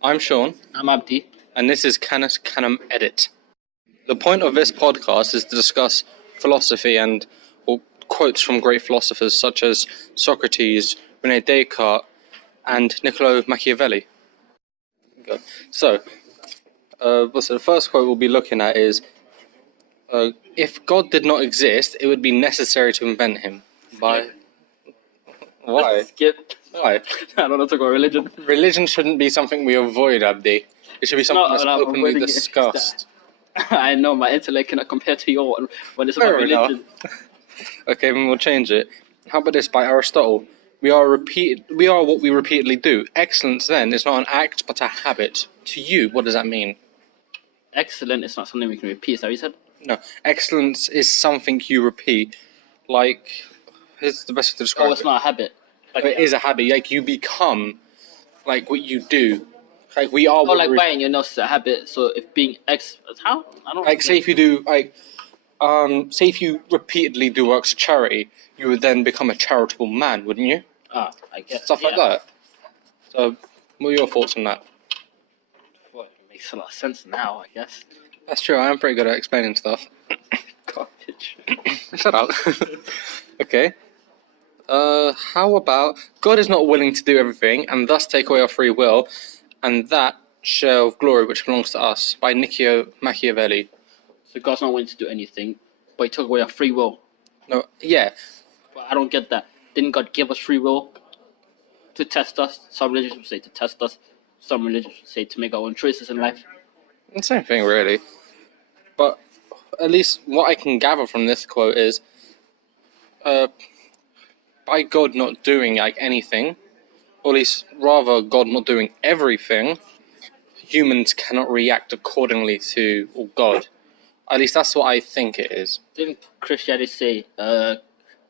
I'm Sean, I'm Abdi. and this is Canis Canum Edit. The point of this podcast is to discuss philosophy and quotes from great philosophers such as Socrates, Rene Descartes, and Niccolo Machiavelli. So, the first quote we'll be looking at is, if God did not exist, it would be necessary to invent him. By... Why? Skip. Why? I don't know, talk about religion. Religion shouldn't be something we avoid, Abdi. It should be something that's openly discussed. I know, my intellect cannot compare to your one when it's Fair about religion. enough. Okay, then we'll change it. How about this by Aristotle? We are what we repeatedly do. Excellence, then, is not an act, but a habit. To you, what does that mean? Excellent is not something we can repeat, is that what you said? No, excellence is something you repeat. Like, here's the best way to describe it. Oh, it's not a habit. It is a habit. Like, you become, like, what you do. Like, we are Oh, like biting your nose is a habit, so if being how? I don't like, say if you do, like, say if you repeatedly do works of charity, you would then become a charitable man, wouldn't you? I guess. Stuff like that. So, what are your thoughts on that? Well, it makes a lot of sense now, I guess. That's true, I am pretty good at explaining stuff. Garbage. Shut up. Okay. How about, God is not willing to do everything, and thus take away our free will, and that share of glory which belongs to us, by Niccolo Machiavelli. So God's not willing to do anything, but he took away our free will. No, yeah. But I don't get that. Didn't God give us free will to test us? Some religions would say to test us. Some religions would say to make our own choices in life. The same thing, really. But at least what I can gather from this quote is, by God not doing like anything, or at least rather God not doing everything, humans cannot react accordingly to God. At least that's what I think it is. Didn't Christianity say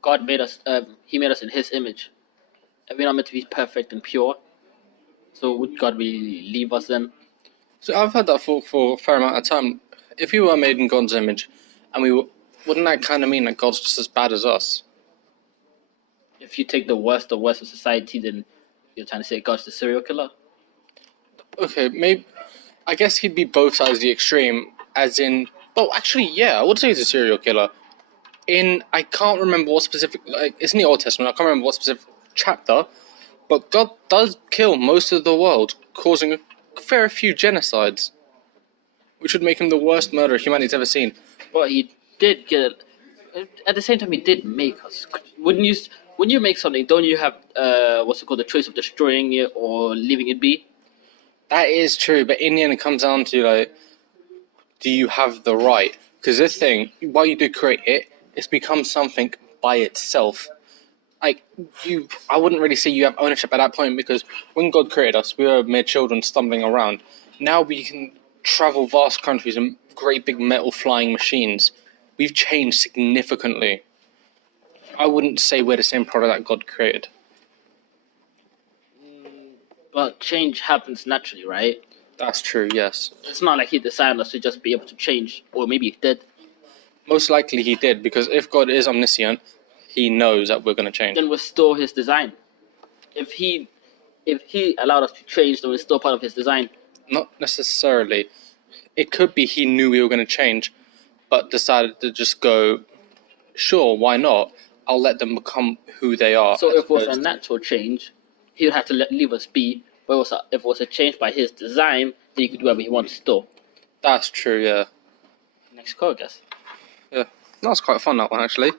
God made us? He made us in His image, and we're not meant to be perfect and pure. So would God really leave us then? So I've heard that for a fair amount of time. If we were made in God's image, and wouldn't that kind of mean that God's just as bad as us? If you take the worst of society, then you're trying to say God's the serial killer. Okay, maybe. I guess he'd be both sides of the extreme, as in. Well, actually, yeah, I would say he's a serial killer. I can't remember what specific. Like, it's in the Old Testament. I can't remember what specific chapter, but God does kill most of the world, causing a fair few genocides, which would make him the worst murderer humanity's ever seen. But he did get. At the same time, he did make us. Wouldn't you? When you make something, don't you have what's it called, the choice of destroying it or leaving it be? That is true, but in the end, it comes down to like, do you have the right? Because this thing, while you do create it, it's become something by itself. Like I wouldn't really say you have ownership at that point, because when God created us, we were mere children stumbling around. Now we can travel vast countries in great big metal flying machines. We've changed significantly. I wouldn't say we're the same product that God created. But change happens naturally, right? That's true, yes. It's not like he designed us to just be able to change, or maybe he did. Most likely he did, because if God is omniscient, he knows that we're going to change. Then we're still his design. If he allowed us to change, then we're still part of his design. Not necessarily. It could be he knew we were going to change, but decided to just go, sure, why not? I'll let them become who they are. So if it was a natural change, he would have to leave us be. But if it was a change by his design, then he could do whatever he wants still. That's true, yeah. Next quote, I guess. Yeah, that was quite fun, that one, actually.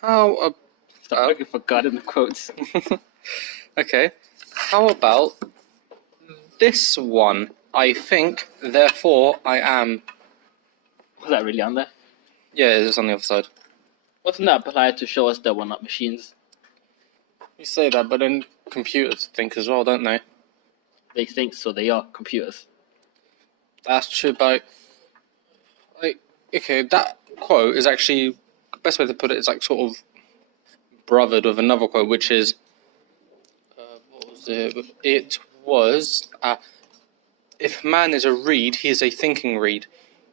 Stop looking for God in the quotes. Okay. How about this one? I think, therefore I am. Was that really on there? Yeah, it's on the other side. Wasn't that applied to show us that we're not machines? You say that, but then computers think as well, don't they? They think so. They are computers. That's true, but okay, that quote is actually the best way to put it is like sort of brothered with another quote, which is what was it? It was if man is a reed, he is a thinking reed.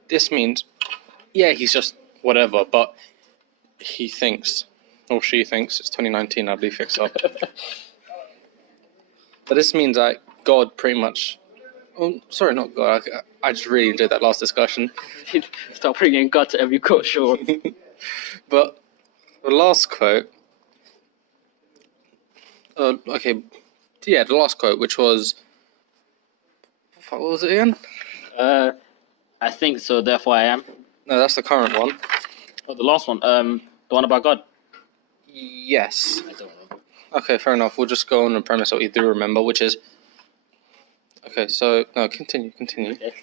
This means, yeah, he's just whatever, but he thinks, or she thinks. It's 2019, I believe, fixed up. But this means that God pretty much. Oh, sorry, not God. I just really enjoyed that last discussion. Stop bringing God to every quote, sure. But the last quote. Okay, yeah, the last quote, which was. What was it again? I think so. Therefore, I am. No, that's the current one. Oh, the last one. The one about God. Yes. I don't know. Okay, fair enough. We'll just go on the premise what you do remember, which is. Okay, so no, continue. Okay.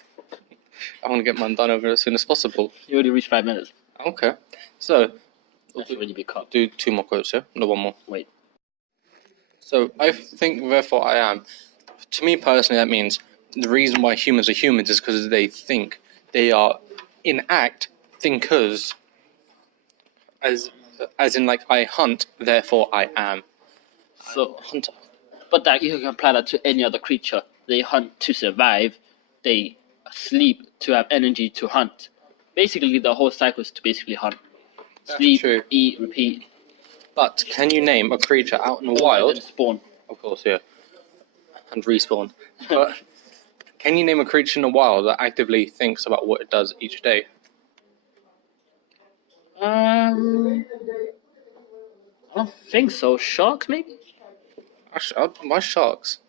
I want to get mine done over as soon as possible. You already reached 5 minutes. Okay, so That's a really big cut. do 2 more quotes, yeah? No, one more. Wait. So I think, therefore, I am. To me personally, that means the reason why humans are humans is because they think. They are, in act, thinkers. As in, like, I hunt, therefore I am. So, Hunter. but that you can apply that to any other creature. They hunt to survive. They sleep to have energy to hunt. Basically, the whole cycle is to basically hunt. That's Sleep, true. eat, repeat. But can you name a creature out in the And wild? then spawn. Of course, yeah. And respawn. But can you name a creature in the wild that actively thinks about what it does each day? I don't think so. Sharks, maybe? Actually, why sharks?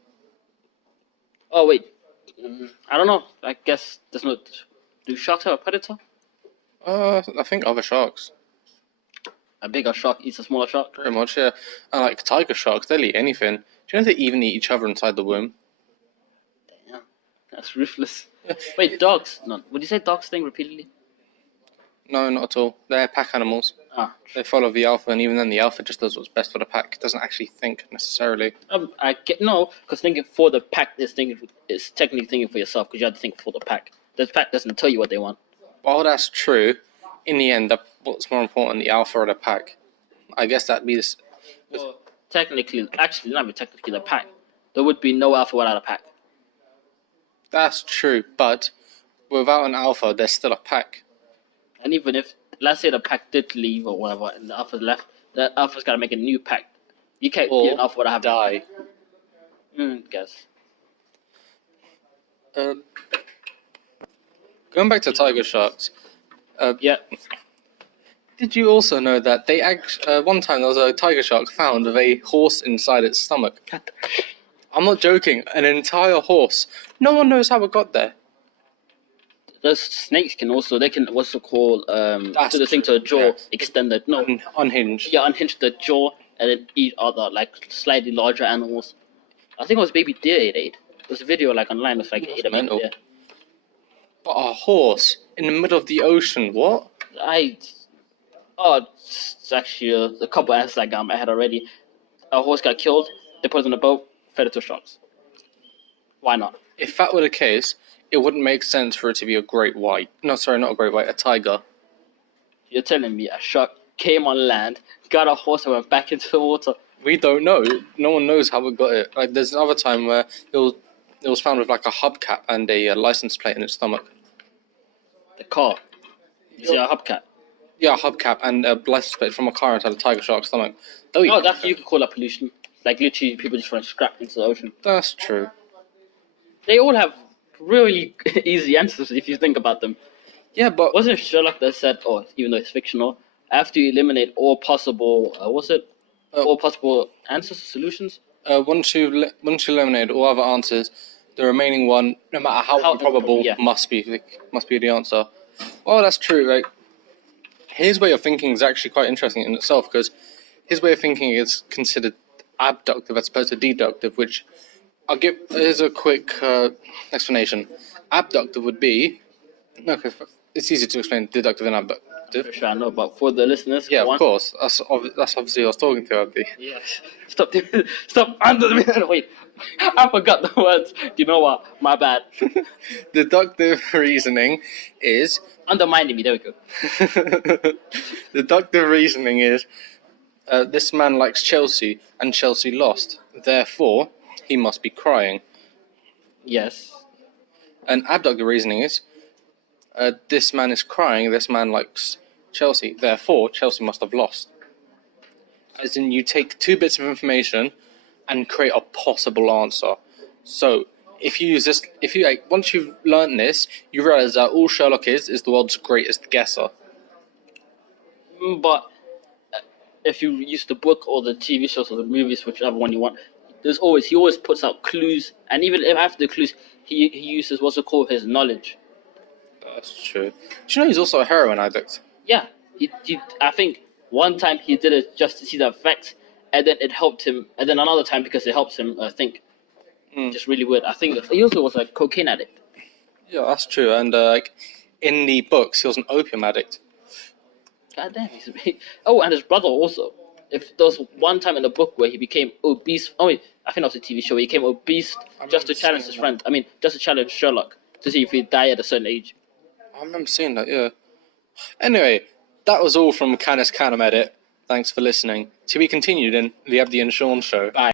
Oh wait, I don't know. I guess there's no. Do sharks have a predator? I think other sharks. A bigger shark eats a smaller shark. Pretty much, yeah. And like tiger sharks, they'll eat anything. Do you know they even eat each other inside the womb? Damn, that's ruthless. Wait, dogs? No, would you say dogs think repeatedly? No, not at all. They're pack animals. Ah, They follow the alpha, and even then, the alpha just does what's best for the pack. It doesn't actually think necessarily. I get no, because thinking for the pack is technically thinking for yourself because you have to think for the pack. The pack doesn't tell you what they want. While that's true, in the end, what's more important, the alpha or the pack? I guess that'd be this. Well, technically, actually, not even technically the pack. There would be no alpha without a pack. That's true, but without an alpha, there's still a pack. And even if, let's say the pack did leave or whatever, and the alpha's left, the alpha's got to make a new pack. You can't be an alpha without having die. Guess. Going back to tiger sharks. Yeah. Did you also know that they one time there was a tiger shark found with a horse inside its stomach? I'm not joking. An entire horse. No one knows how it got there. Those snakes can also, they can what's it called, That's do the thing to true, the jaw, yeah. extended. No, Unhinged. yeah, unhinge the jaw and then eat other, like, slightly larger animals. I think it was baby deer it ate. There's a video, like, online, it's like, That's ate a baby mental. deer. But a horse in the middle of the ocean, what? It's actually a couple answers I got in my head already. A horse got killed, they put it in a boat, fed it to sharks. Why not? If that were the case, it wouldn't make sense for it to be a great white. No, sorry, not a great white, a tiger. You're telling me a shark came on land, got a horse and went back into the water? We don't know. No one knows how it got it. Like, there's another time where it was found with like a hubcap and a license plate in its stomach. The car. You see a hubcap? Yeah, a hubcap and a license plate from a car inside a tiger shark's stomach. Oh, that's you could call that pollution. Like literally, people just throwing scrap into the ocean. That's true. They all have really easy answers if you think about them. Yeah, but Wasn't it Sherlock that said, "Oh, even though it's fictional, after you eliminate all possible, all possible answers, solutions? once you eliminate all other answers, the remaining one, no matter how improbable, yeah. must be the answer. Well, that's true. Like, his way of thinking is actually quite interesting in itself because his way of thinking is considered abductive as opposed to deductive, which here's a quick explanation. Abductive would be, okay, it's easy to explain deductive and abductive. Pretty sure I know, but for the listeners, Yeah, go of on. course. That's obviously who I was talking to, Abdi. Yes. Stop under me. Wait, I forgot the words. You know what? My bad. Deductive reasoning is Undermining me. There we go. deductive reasoning is this man likes Chelsea and Chelsea lost. Therefore, he must be crying. Yes. And abductive reasoning is this man is crying, this man likes Chelsea. Therefore, Chelsea must have lost. As in, you take two bits of information and create a possible answer. So if you use this, once you've learned this, you realize that all Sherlock is the world's greatest guesser. But if you use the book or the TV shows or the movies, whichever one you want, he always puts out clues, and even after the clues, he uses what's it called, his knowledge. That's true. Do you know he's also a heroin addict? Yeah, I think one time he did it just to see the effects, and then it helped him, and then another time because it helps him think. Just really weird. I think he also was a cocaine addict. Yeah, that's true. And in the books, he was an opium addict. God damn, oh, and his brother also. If there was one time in the book where he became obese. Oh wait, I think that was a TV show. He became obese just to challenge his friend. I mean, just to challenge Sherlock to see if he'd die at a certain age. I remember seeing that. Yeah. Anyway, that was all from Canis Canem Edit. Thanks for listening. To be continued in the Abdi and Sean show. Bye.